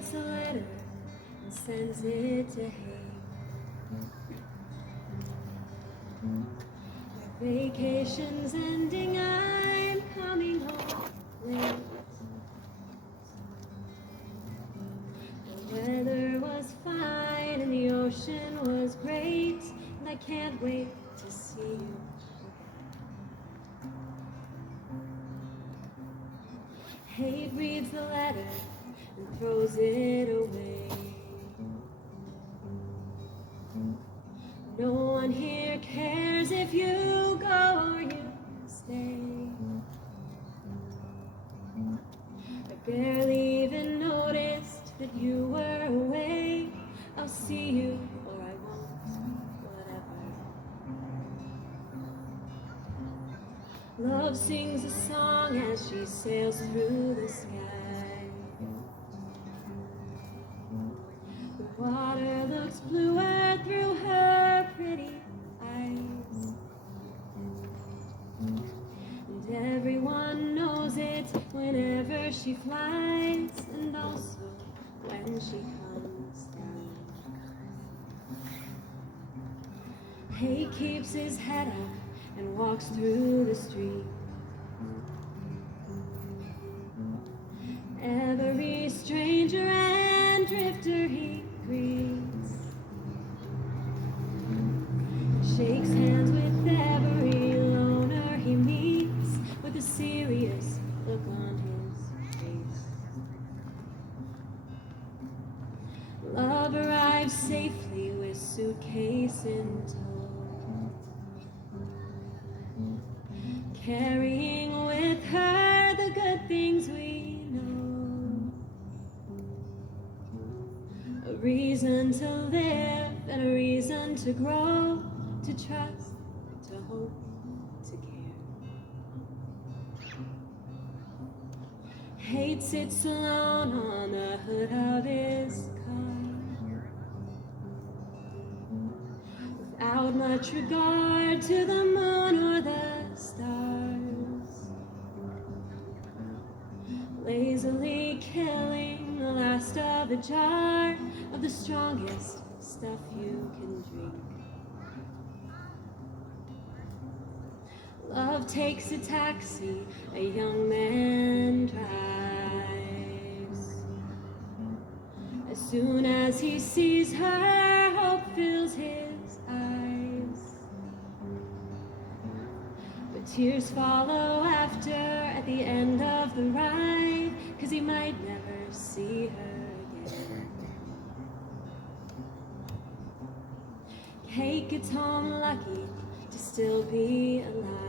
writes a letter and sends it to Hay. My vacation's ending, I'm coming home late. The weather was fine and the ocean was great, and I can't wait to see you. Hay reads the letter and throws it away. No one here cares if you go or you stay. I barely even noticed that you were away. I'll see you or I won't, whatever. Love sings a song as she sails through the sky. The water looks bluer through her pretty eyes, and everyone knows it whenever she flies, and also when she comes down. Hay keeps his head up and walks through the street. Every stranger and drifter he greets, shakes hands with every loner he meets, with a serious look on his face. Love arrives safely with suitcase in tow, carrying with her the good things we know. A reason to live and a reason to grow, to trust, to hope, to care. Hate sits alone on the hood of his car, without much regard to the moon or the stars, lazily killing the last of a jar of the strongest stuff you can drink. Love takes a taxi, a young man drives. As soon as he sees her, hope fills his eyes. But tears follow after at the end of the ride, 'cause he might never see her again. Kate gets home lucky to still be alive.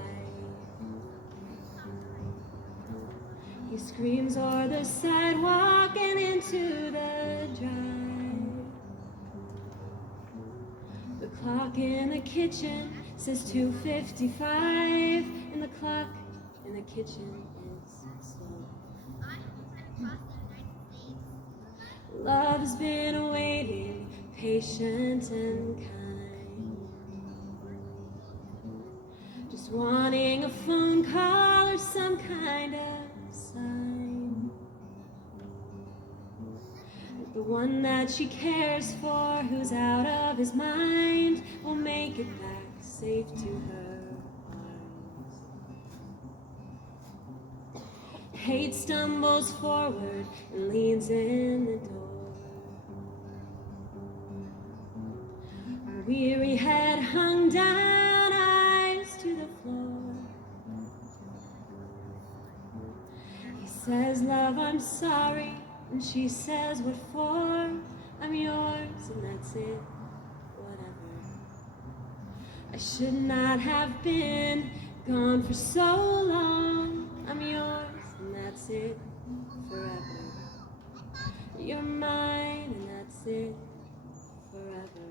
He screams o'er the sidewalk and into the drive. The clock in the kitchen says 2:55, and the clock in the kitchen is slow. Love's been waiting, patient and kind, just wanting a phone call or some kind of sign. The one that she cares for, who's out of his mind, will make it back safe to her arms. Hate stumbles forward and leans in the door. Her weary head hung down, eyes to the floor. He says, "Love, I'm sorry." And she says, "What for? I'm yours, and that's it, whatever. I should not have been gone for so long. I'm yours, and that's it, forever. You're mine, and that's it, forever."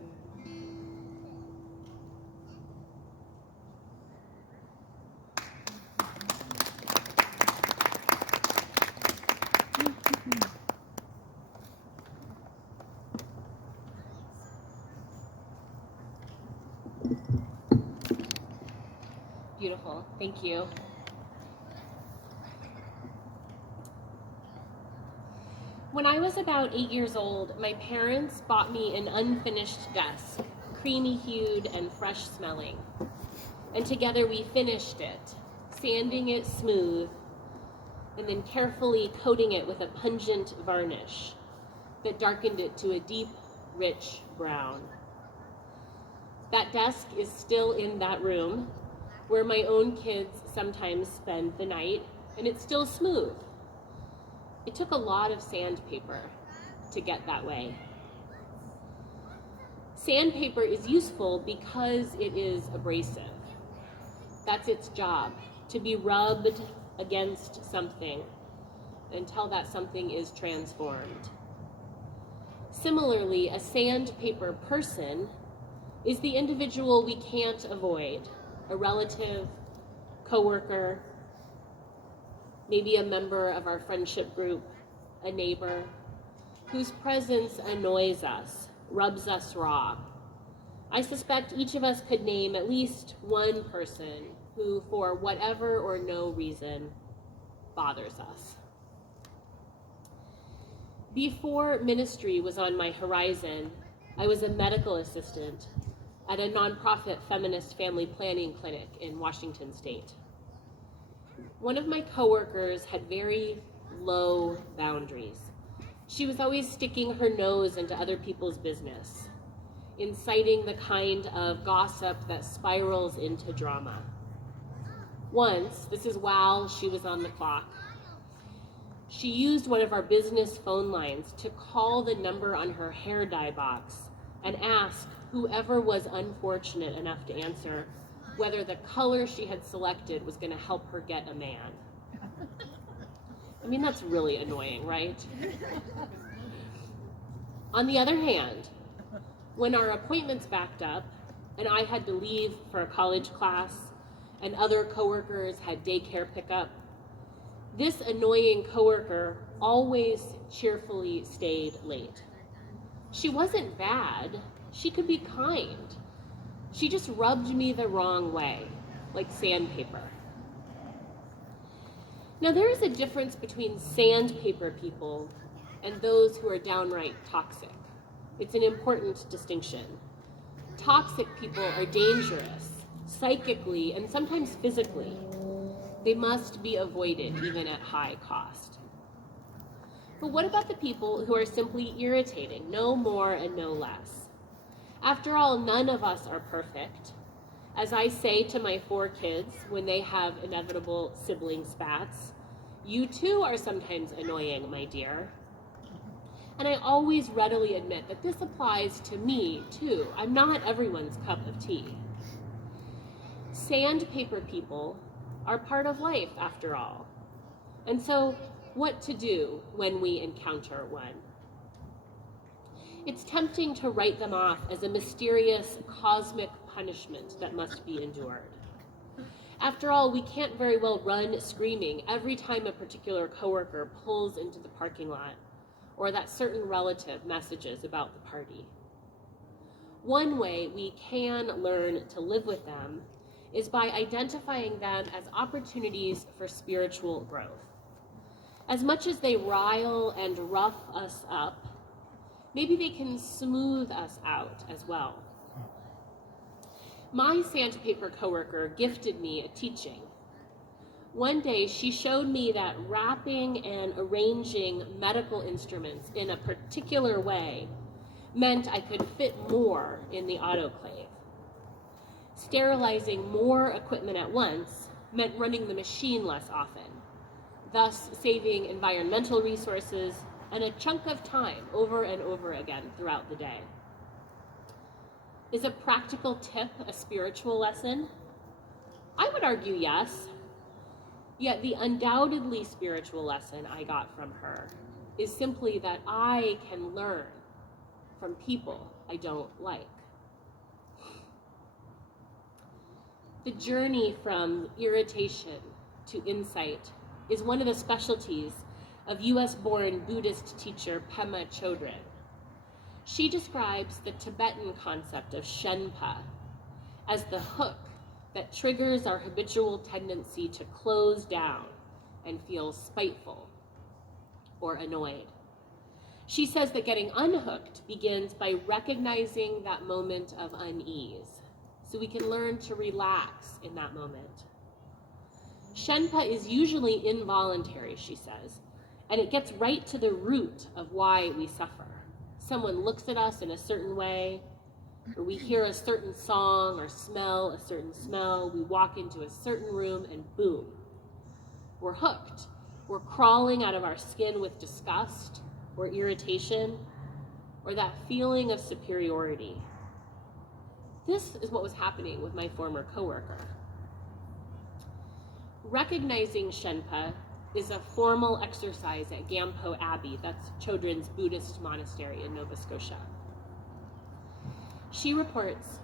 Beautiful. Thank you. When I was about 8 years old, my parents bought me an unfinished desk, creamy hued and fresh smelling. And together we finished it, sanding it smooth, and then carefully coating it with a pungent varnish that darkened it to a deep, rich brown. That desk is still in that room where my own kids sometimes spend the night, and it's still smooth. It took a lot of sandpaper to get that way. Sandpaper is useful because it is abrasive. That's its job, to be rubbed against something until that something is transformed. Similarly, a sandpaper person is the individual we can't avoid, a relative, coworker, maybe a member of our friendship group, a neighbor, whose presence annoys us, rubs us raw. I suspect each of us could name at least one person who, for whatever or no reason, bothers us. Before ministry was on my horizon, I was a medical assistant at a nonprofit feminist family planning clinic in Washington State. One of my coworkers had very low boundaries. She was always sticking her nose into other people's business, inciting the kind of gossip that spirals into drama. Once, this is while she was on the clock, she used one of our business phone lines to call the number on her hair dye box and ask whoever was unfortunate enough to answer whether the color she had selected was going to help her get a man. I mean, that's really annoying, right? On the other hand, when our appointments backed up and I had to leave for a college class and other coworkers had daycare pickup, this annoying coworker always cheerfully stayed late. She wasn't bad. She could be kind. She just rubbed me the wrong way, like sandpaper. Now, there is a difference between sandpaper people and those who are downright toxic. It's an important distinction. Toxic people are dangerous, psychically and sometimes physically. They must be avoided, even at high cost. But what about the people who are simply irritating, no more and no less? After all, none of us are perfect. As I say to my 4 kids when they have inevitable sibling spats, you too are sometimes annoying, my dear. And I always readily admit that this applies to me too. I'm not everyone's cup of tea. Sandpaper people are part of life, after all. And so, what to do when we encounter one? It's tempting to write them off as a mysterious cosmic punishment that must be endured. After all, we can't very well run screaming every time a particular coworker pulls into the parking lot or that certain relative messages about the party. One way we can learn to live with them is by identifying them as opportunities for spiritual growth. As much as they rile and rough us up, maybe they can smooth us out as well. My sandpaper coworker gifted me a teaching. One day she showed me that wrapping and arranging medical instruments in a particular way meant I could fit more in the autoclave. Sterilizing more equipment at once meant running the machine less often, thus saving environmental resources and a chunk of time over and over again throughout the day. Is a practical tip a spiritual lesson? I would argue yes. Yet the undoubtedly spiritual lesson I got from her is simply that I can learn from people I don't like. The journey from irritation to insight is one of the specialties of US-born Buddhist teacher Pema Chodron. She describes the Tibetan concept of Shenpa as the hook that triggers our habitual tendency to close down and feel spiteful or annoyed. She says that getting unhooked begins by recognizing that moment of unease, so we can learn to relax in that moment. Shenpa is usually involuntary, she says, and it gets right to the root of why we suffer. Someone looks at us in a certain way, or we hear a certain song or smell a certain smell, we walk into a certain room and boom, we're hooked. We're crawling out of our skin with disgust or irritation or that feeling of superiority. This is what was happening with my former coworker. Recognizing Shenpa is a formal exercise at Gampo Abbey, that's Chodron's Buddhist monastery in Nova Scotia. She reports,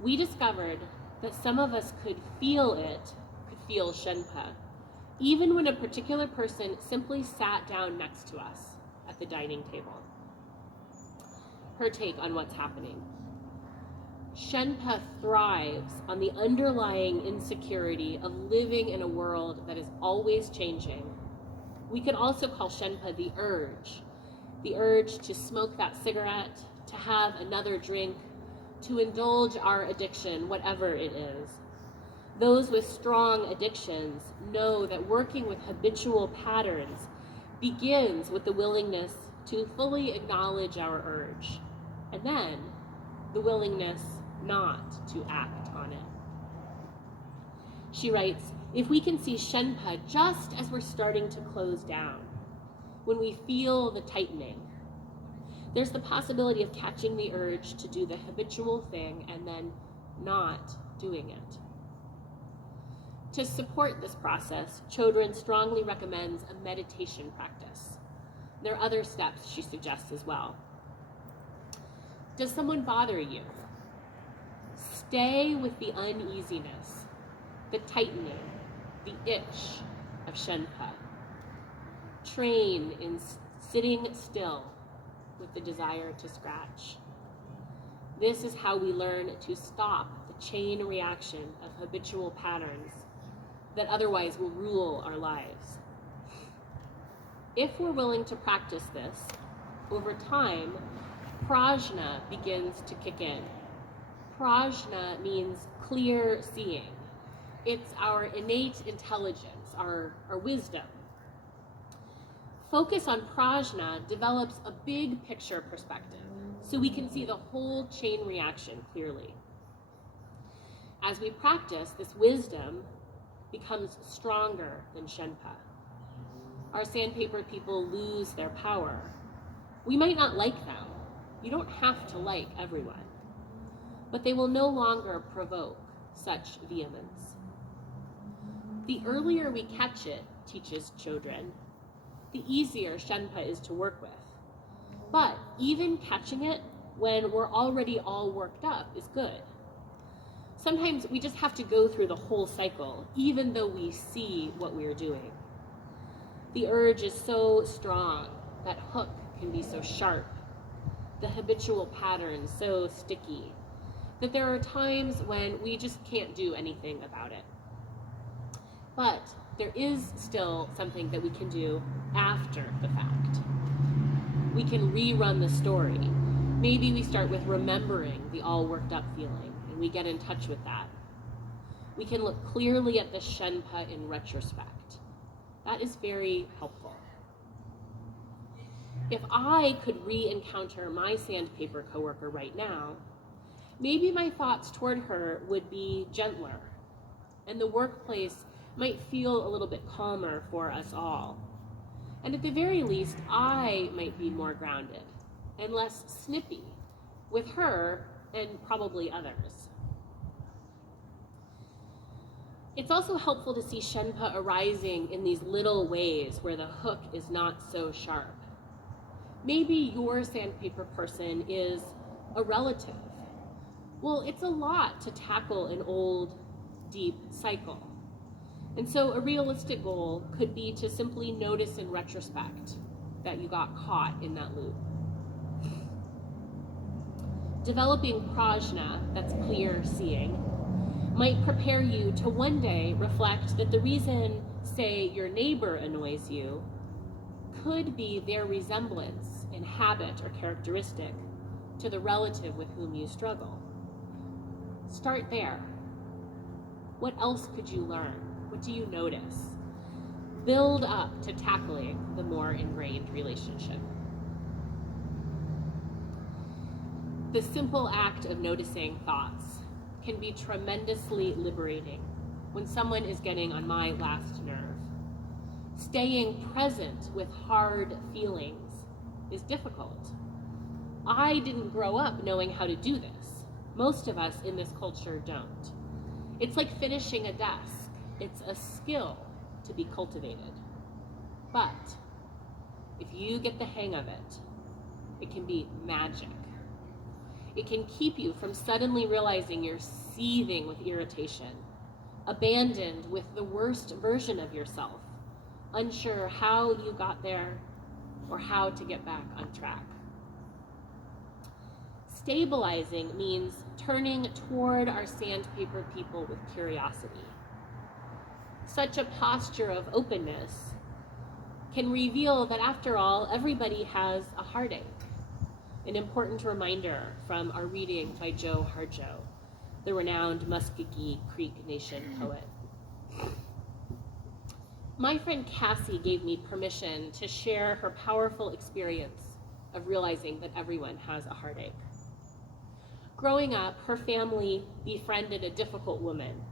we discovered that some of us could feel Shenpa, even when a particular person simply sat down next to us at the dining table. Her take on what's happening. Shenpa thrives on the underlying insecurity of living in a world that is always changing. We could also call Shenpa the urge to smoke that cigarette, to have another drink, to indulge our addiction, whatever it is. Those with strong addictions know that working with habitual patterns begins with the willingness to fully acknowledge our urge, and then the willingness not to act on it. She writes, if we can see Shenpa just as we're starting to close down, when we feel the tightening, there's the possibility of catching the urge to do the habitual thing and then not doing it. To support this process, Chodron strongly recommends a meditation practice. There are other steps she suggests as well. Does someone bother you? Stay with the uneasiness, the tightening, the itch of Shenpa. Train in sitting still with the desire to scratch. This is how we learn to stop the chain reaction of habitual patterns that otherwise will rule our lives. If we're willing to practice this, over time, prajna begins to kick in. Prajna means clear seeing. It's our innate intelligence, our wisdom. Focus on prajna develops a big picture perspective, so we can see the whole chain reaction clearly. As we practice, this wisdom becomes stronger than Shenpa. Our sandpaper people lose their power. We might not like them. You don't have to like everyone. But they will no longer provoke such vehemence. The earlier we catch it, teaches Chodron, the easier Shenpa is to work with. But even catching it when we're already all worked up is good. Sometimes we just have to go through the whole cycle, even though we see what we're doing. The urge is so strong, that hook can be so sharp, the habitual pattern so sticky, that there are times when we just can't do anything about it. But there is still something that we can do after the fact. We can rerun the story. Maybe we start with remembering the all worked up feeling, and we get in touch with that. We can look clearly at the Shenpa in retrospect. That is very helpful. If I could re-encounter my sandpaper coworker right now, maybe my thoughts toward her would be gentler, and the workplace might feel a little bit calmer for us all. And at the very least, I might be more grounded and less snippy with her and probably others. It's also helpful to see Shenpa arising in these little ways where the hook is not so sharp. Maybe your sandpaper person is a relative. Well, it's a lot to tackle an old, deep cycle. And so a realistic goal could be to simply notice in retrospect that you got caught in that loop. Developing prajna, that's clear seeing, might prepare you to one day reflect that the reason, say, your neighbor annoys you could be their resemblance in habit or characteristic to the relative with whom you struggle. Start there. What else could you learn? What do you notice? Build up to tackling the more ingrained relationship. The simple act of noticing thoughts can be tremendously liberating when someone is getting on my last nerve. Staying present with hard feelings is difficult. I didn't grow up knowing how to do this. Most of us in this culture don't. It's like finishing a desk. It's a skill to be cultivated. But if you get the hang of it, it can be magic. It can keep you from suddenly realizing you're seething with irritation, abandoned with the worst version of yourself, unsure how you got there or how to get back on track. Stabilizing means turning toward our sandpaper people with curiosity. Such a posture of openness can reveal that after all, everybody has a heartache. An important reminder from our reading by Joe Harjo, the renowned Muskogee Creek Nation poet. My friend Cassie gave me permission to share her powerful experience of realizing that everyone has a heartache. Growing up, her family befriended a difficult woman.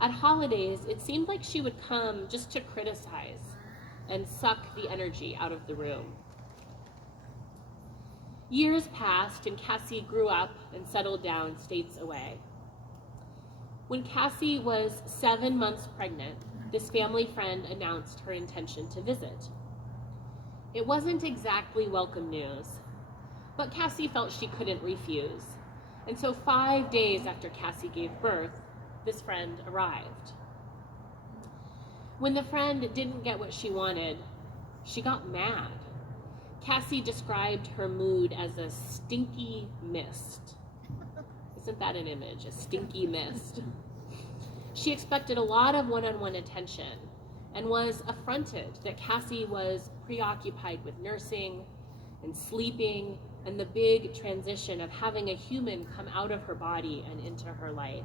At holidays, it seemed like she would come just to criticize and suck the energy out of the room. Years passed and Cassie grew up and settled down states away. When Cassie was 7 months pregnant, this family friend announced her intention to visit. It wasn't exactly welcome news, but Cassie felt she couldn't refuse. And so 5 days after Cassie gave birth, this friend arrived. When the friend didn't get what she wanted, she got mad. Cassie described her mood as a stinky mist. Isn't that an image? A stinky mist. She expected a lot of one-on-one attention and was affronted that Cassie was preoccupied with nursing and sleeping and the big transition of having a human come out of her body and into her life.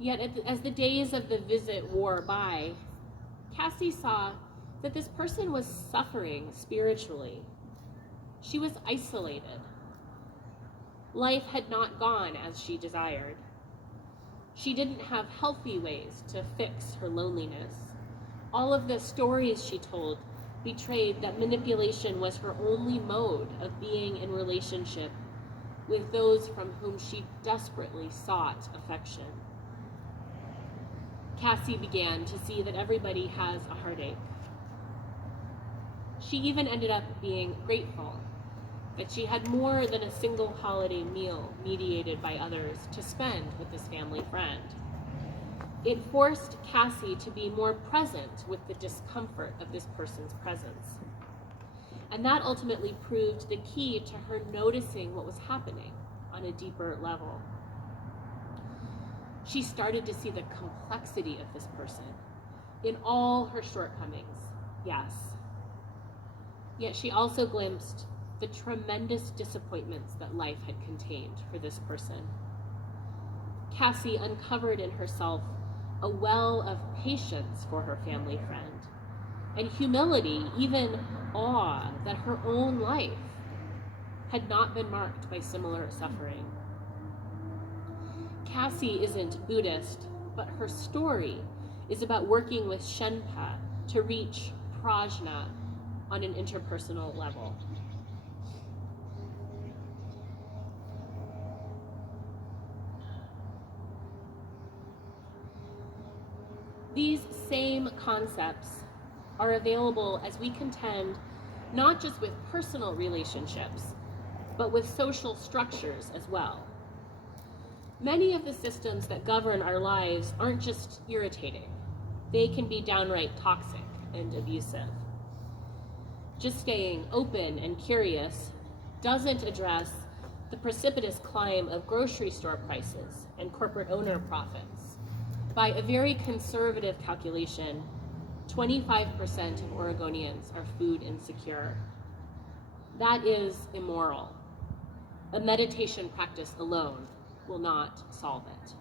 Yet as the days of the visit wore by, Cassie saw that this person was suffering spiritually. She was isolated. Life had not gone as she desired. She didn't have healthy ways to fix her loneliness. All of the stories she told betrayed that manipulation was her only mode of being in relationship with those from whom she desperately sought affection. Cassie began to see that everybody has a heartache. She even ended up being grateful that she had more than a single holiday meal mediated by others to spend with this family friend. It forced Cassie to be more present with the discomfort of this person's presence. And that ultimately proved the key to her noticing what was happening on a deeper level. She started to see the complexity of this person in all her shortcomings, yes. Yet she also glimpsed the tremendous disappointments that life had contained for this person. Cassie uncovered in herself a well of patience for her family friend, and humility, even awe that her own life had not been marked by similar suffering. Cassie isn't Buddhist, but her story is about working with Shenpa to reach prajna on an interpersonal level. These same concepts are available as we contend not just with personal relationships, but with social structures as well. Many of the systems that govern our lives aren't just irritating. They can be downright toxic and abusive. Just staying open and curious doesn't address the precipitous climb of grocery store prices and corporate owner profits. By a very conservative calculation, 25% of Oregonians are food insecure. That is immoral. A meditation practice alone will not solve it.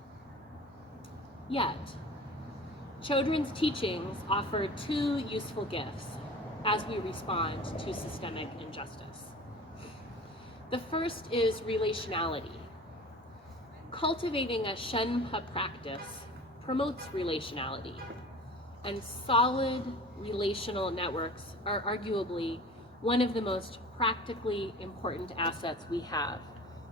Yet, children's teachings offer two useful gifts as we respond to systemic injustice. The first is relationality. Cultivating a Shenpa practice promotes relationality, and solid relational networks are arguably one of the most practically important assets we have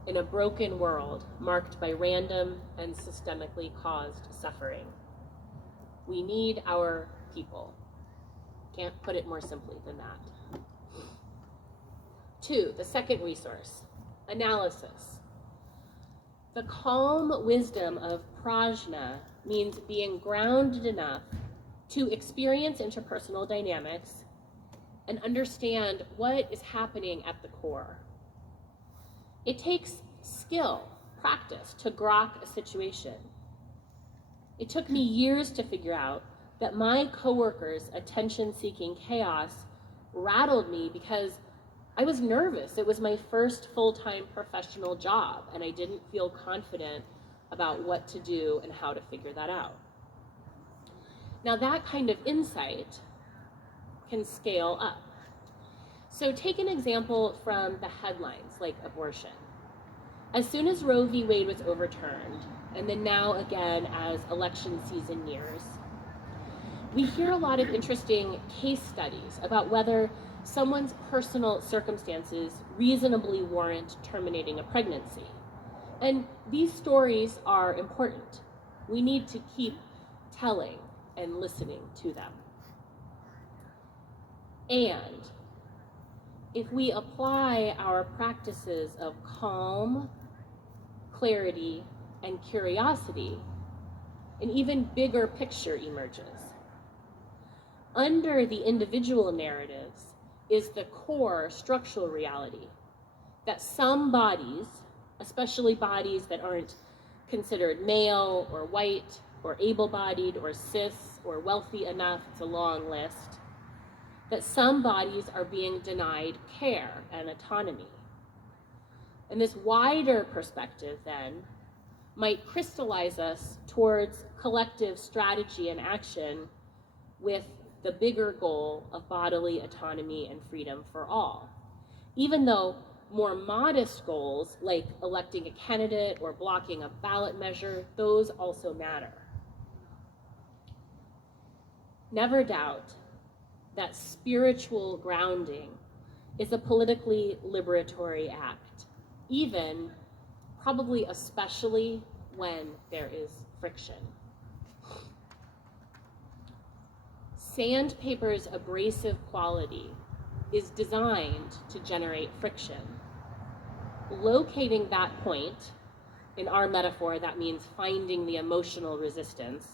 in a broken world marked by random and systemically caused suffering. We need our people. Can't put it more simply than that. 2, the second resource, analysis. The calm wisdom of prajna means being grounded enough to experience interpersonal dynamics and understand what is happening at the core. It takes skill, practice, to grok a situation. It took me years to figure out that my coworkers' attention-seeking chaos rattled me because I was nervous. It was my first full-time professional job, and I didn't feel confident about what to do and how to figure that out. Now, that kind of insight can scale up. So take an example from the headlines, like abortion. As soon as Roe v. Wade was overturned, and then now again as election season nears, we hear a lot of interesting case studies about whether someone's personal circumstances reasonably warrant terminating a pregnancy. And these stories are important. We need to keep telling and listening to them. And if we apply our practices of calm, clarity, and curiosity, an even bigger picture emerges. Under the individual narratives is the core structural reality that some bodies, especially bodies that aren't considered male or white or able-bodied or cis or wealthy enough, it's a long list, that some bodies are being denied care and autonomy. And this wider perspective, then, might crystallize us towards collective strategy and action with the bigger goal of bodily autonomy and freedom for all. Even though more modest goals, like electing a candidate or blocking a ballot measure, those also matter. Never doubt that spiritual grounding is a politically liberatory act, even, probably especially, when there is friction. Sandpaper's abrasive quality is designed to generate friction. Locating that point, in our metaphor, that means finding the emotional resistance,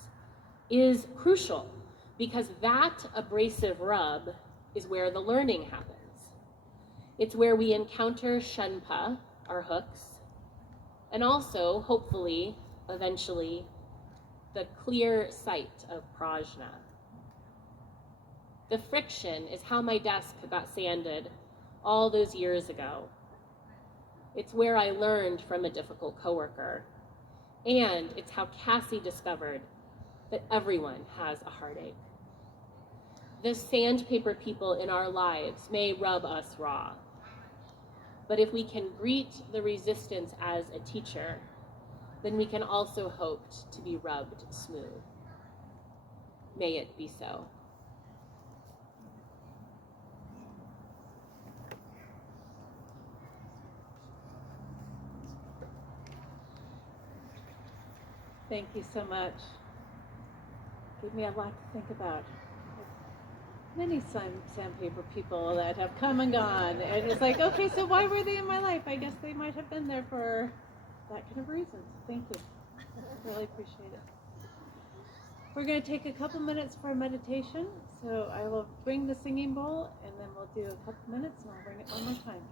is crucial because that abrasive rub is where the learning happens. It's where we encounter Shenpa, our hooks, and also, hopefully, eventually, the clear sight of prajna. The friction is how my desk got sanded all those years ago. It's where I learned from a difficult coworker. And it's how Cassie discovered that everyone has a heartache. The sandpaper people in our lives may rub us raw. But if we can greet the resistance as a teacher, then we can also hope to be rubbed smooth. May it be so. Thank you so much. Gave me a lot to think about. Many sandpaper people that have come and gone, and it's like, okay, so why were they in my life? I guess they might have been there for that kind of reason. Thank you. Really appreciate it. We're going to take a couple minutes for meditation, so I will bring the singing bowl, and then we'll do a couple minutes, and I'll bring it one more time.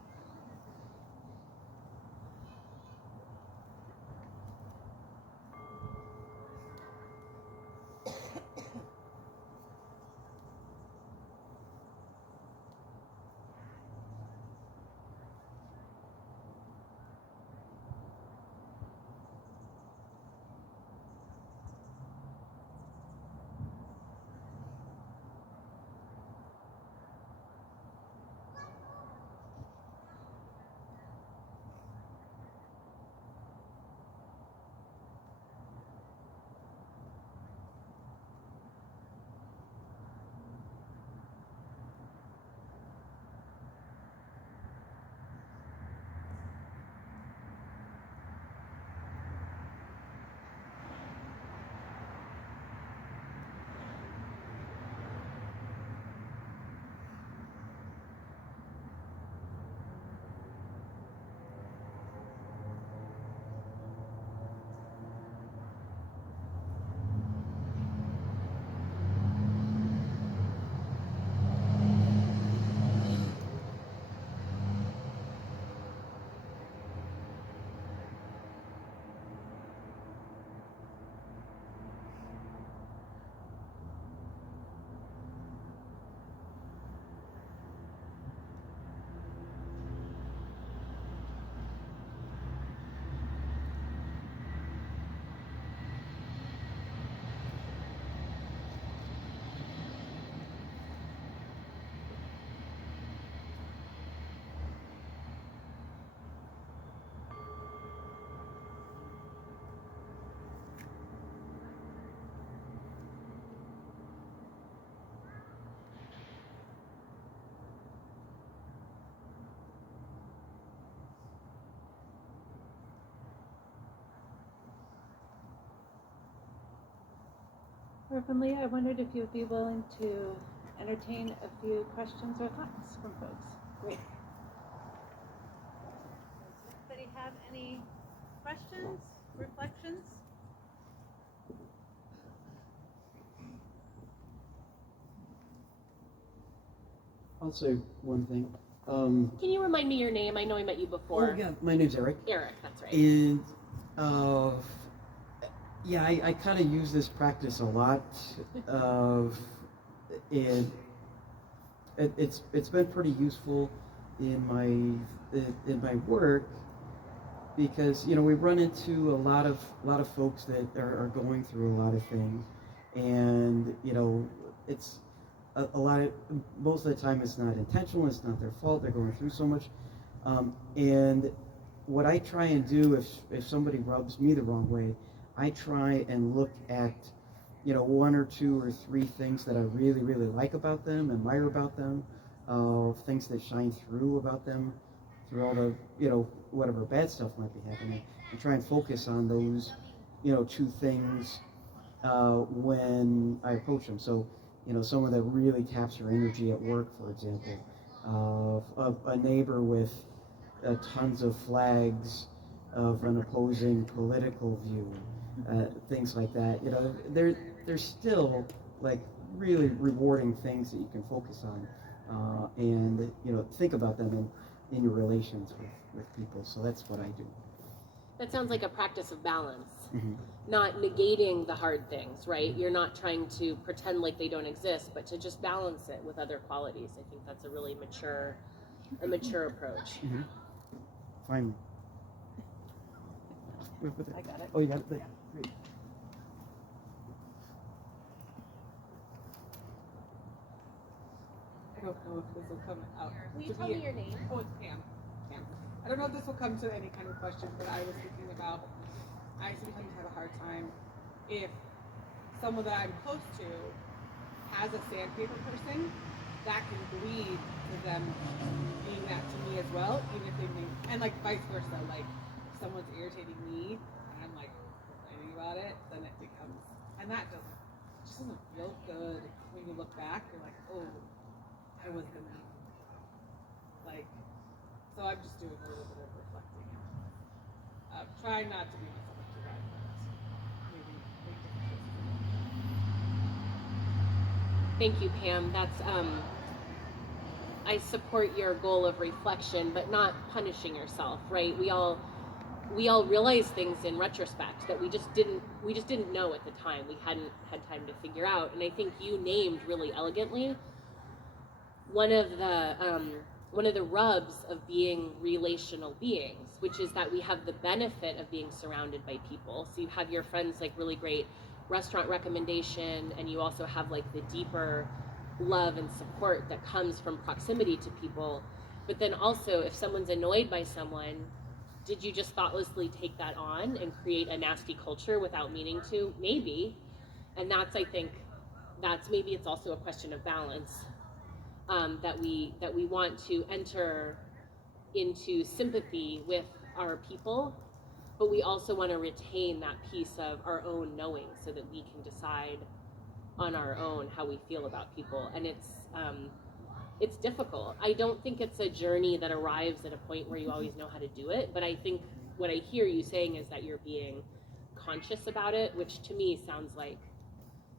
Reverend Lee, I wondered if you would be willing to entertain a few questions or thoughts from folks. Great. Does anybody have any questions, reflections? I'll say one thing. Can you remind me your name? I know I met you before. Oh yeah, my name's Eric. Eric, that's right. And yeah, I kind of use this practice a lot, and it's been pretty useful in my work, because we run into a lot of folks that are going through a lot of things, and it's a lot of, most of the time it's not intentional, it's not their fault, they're going through so much, and what I try and do, if somebody rubs me the wrong way, I try and look at one or two or three things that I really, really like about them, admire about them, things that shine through about them, through all the whatever bad stuff might be happening, and try and focus on those two things when I approach them. So someone that really taps your energy at work, for example, a neighbor with tons of flags of an opposing political view, things like that. There's still like really rewarding things that you can focus on, and think about them in your relations with people. So that's what I do. That sounds like a practice of balance, Mm-hmm. not negating the hard things, right? You're not trying to pretend like they don't exist, but to just balance it with other qualities. I think that's a really mature approach. Mm-hmm. Finally. I got it. Oh, you got it? Great. I don't know if this will come out. Will you tell me your name? Oh, it's Pam. Pam. I don't know if this will come to any kind of question, but I was thinking about, I sometimes have a hard time if someone that I'm close to has a sandpaper person, that can bleed to them being that to me as well, even if they may, and like vice versa, like if someone's irritating me and I'm like complaining about it, then it becomes, and that just doesn't feel good when you look back. You're like, oh, I was gonna, like, so I'm just doing a little bit of reflecting. Trying not to be myself too bad, but maybe make different choices. Thank you, Pam. That's I support your goal of reflection, but not punishing yourself, right? We all realize things in retrospect that we just didn't know at the time. We hadn't had time to figure out. And I think you named really elegantly one of the rubs of being relational beings, which is that we have the benefit of being surrounded by people. So you have your friends, like really great restaurant recommendation, and you also have like the deeper love and support that comes from proximity to people. But then also, if someone's annoyed by someone, did you just thoughtlessly take that on and create a nasty culture without meaning to? Maybe. And that's, I think, maybe it's also a question of balance, that we want to enter into sympathy with our people, but we also want to retain that piece of our own knowing so that we can decide on our own how we feel about people. And it's difficult. I don't think it's a journey that arrives at a point where you always know how to do it, but I think what I hear you saying is that you're being conscious about it, which to me sounds like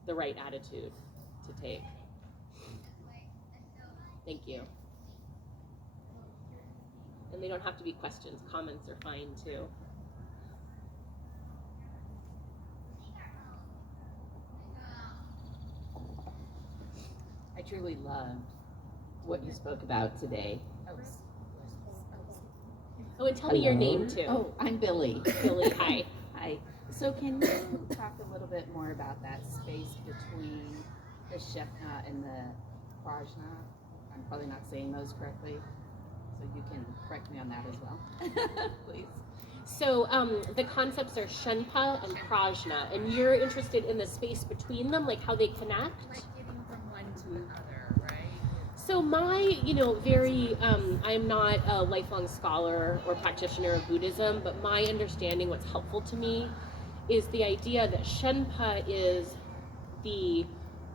the right attitude to take. Thank you. And they don't have to be questions. Comments are fine too. I truly loved what you spoke about today. Oh, and tell me your name too. Oh, I'm Billy. Billy, hi. Hi. So can you talk a little bit more about that space between the Shepna and the Prajna? I'm probably not saying those correctly, so you can correct me on that as well, please. So the concepts are Shenpa and Prajna, and you're interested in the space between them, like how they connect? Like getting from one to another, right? So my, I'm not a lifelong scholar or practitioner of Buddhism, but my understanding, what's helpful to me, is the idea that Shenpa is the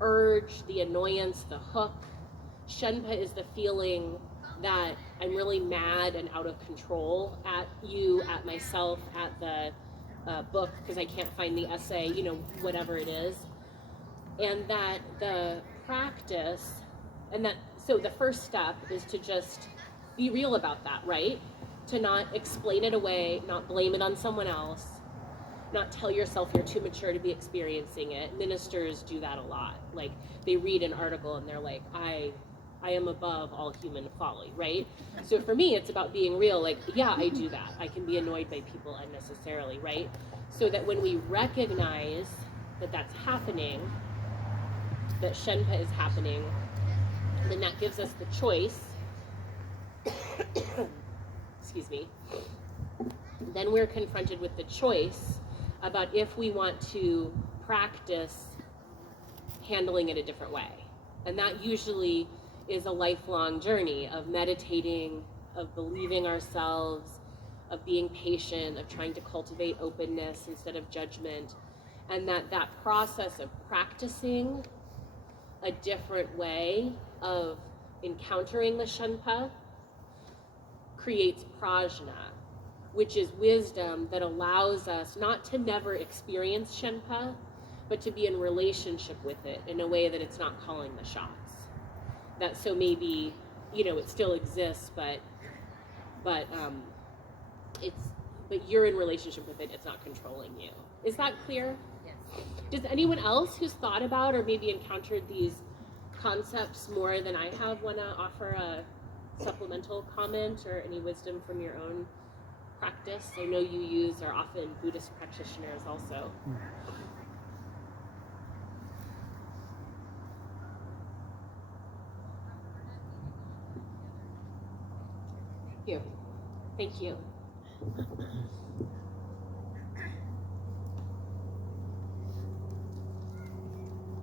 urge, the annoyance, the hook. Shenpa is the feeling that I'm really mad and out of control at you, at myself, at the book because I can't find the essay, whatever it is. And that the practice, so the first step is to just be real about that, right? To not explain it away, not blame it on someone else, not tell yourself you're too mature to be experiencing it. Ministers do that a lot. Like, they read an article and they're like, I am above all human folly, right? So for me, it's about being real. Like, yeah, I do that. I can be annoyed by people unnecessarily, right? So that when we recognize that that's happening, that Shenpa is happening, then that gives us the choice. Excuse me. Then we're confronted with the choice about if we want to practice handling it a different way. And that usually is a lifelong journey of meditating, of believing ourselves, of being patient, of trying to cultivate openness instead of judgment. And that process of practicing a different way of encountering the Shenpa creates prajna, which is wisdom that allows us not to never experience Shenpa, but to be in relationship with it in a way that it's not calling the shots. That so maybe, it still exists, but you're in relationship with it, it's not controlling you. Is that clear? Yes. Does anyone else who's thought about or maybe encountered these concepts more than I have want to offer a supplemental comment or any wisdom from your own practice? I know you are often Buddhist practitioners also. Thank you. Thank you.